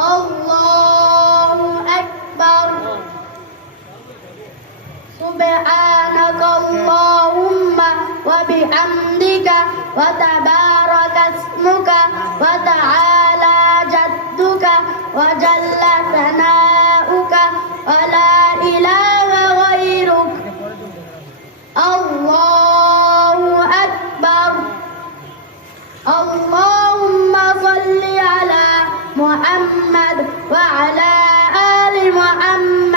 الله أكبر سبحانك اللهم وبحمدك وتبارك اسمك وتعالى جدك وجل ثناؤك ولا إله غيرك الله أكبر اللهم صل على محمد وعلى آل محمد